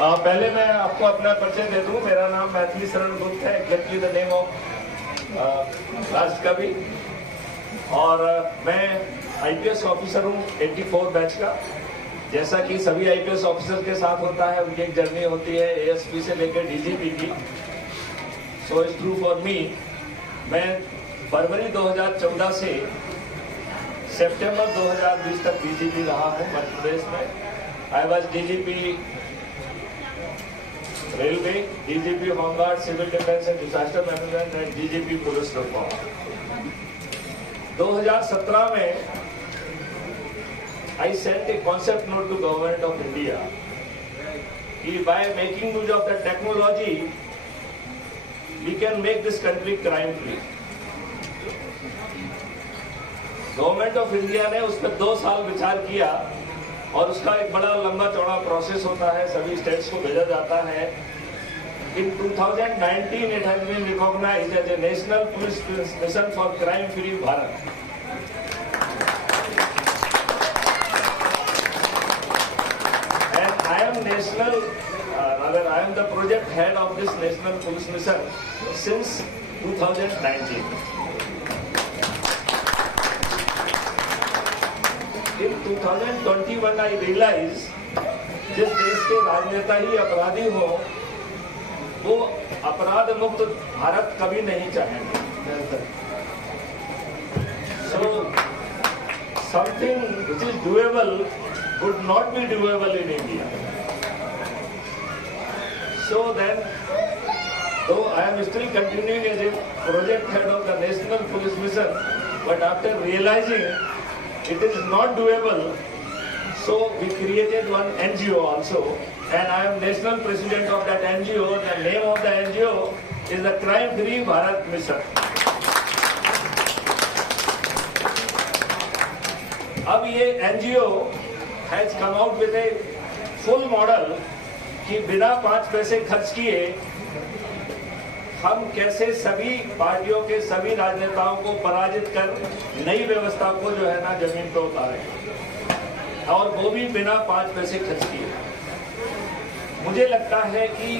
पहले मैं आपको अपना परिचय दे दूं। मेरा नाम मैथिली शरण गुप्त है, एग्जैक्टली द नेम ऑफ राष्ट्र कवि। और मैं आईपीएस ऑफिसर हूं 84 बैच का। जैसा कि सभी आईपीएस ऑफिसर के साथ होता है, उनकी एक जर्नी होती है एएसपी से लेकर डीजीपी की। So it's true for me. मैं फरवरी 2014 से सितंबर 2020 तक डीजीपी रहा हूं मध्य प्रदेश में। I was DGP railway, DGP home guard, civil defence and disaster management and DGP police reform. 2017 में I sent a concept note to Government of India कि by making use of the technology we can make this country crime free। Government of India ने उस पर 2 साल विचार किया और उसका एक बड़ा लंबा चौड़ा प्रोसेस होता है, सभी स्टेट्स को भेजा जाता है। इन 2019 it has been recognized as a national police mission for crime free Bharat. I am national, rather I am the project head of this national police mission since 2019. In 2021 I realized जिस देश के राजनेता ही अपराधी हो, वो अपराध मुक्त भारत कभी नहीं चाहेंगे। So something which is doable would not be doable in India. So then, though I am still continuing as a project head of the National Police Mission, but after realizing it is not doable, so we created one NGO also, and I am national president of that NGO. The name of the NGO is the Crime Free Bharat Mission. अब ये NGO has come out with a full model कि बिना 5 पैसे खर्च किए हम कैसे सभी पार्टियों के सभी राजनेताओं को पराजित कर नई व्यवस्था को जो है ना जमीन पर उतारें, और वो भी बिना 5 पैसे खर्च किए। मुझे लगता है कि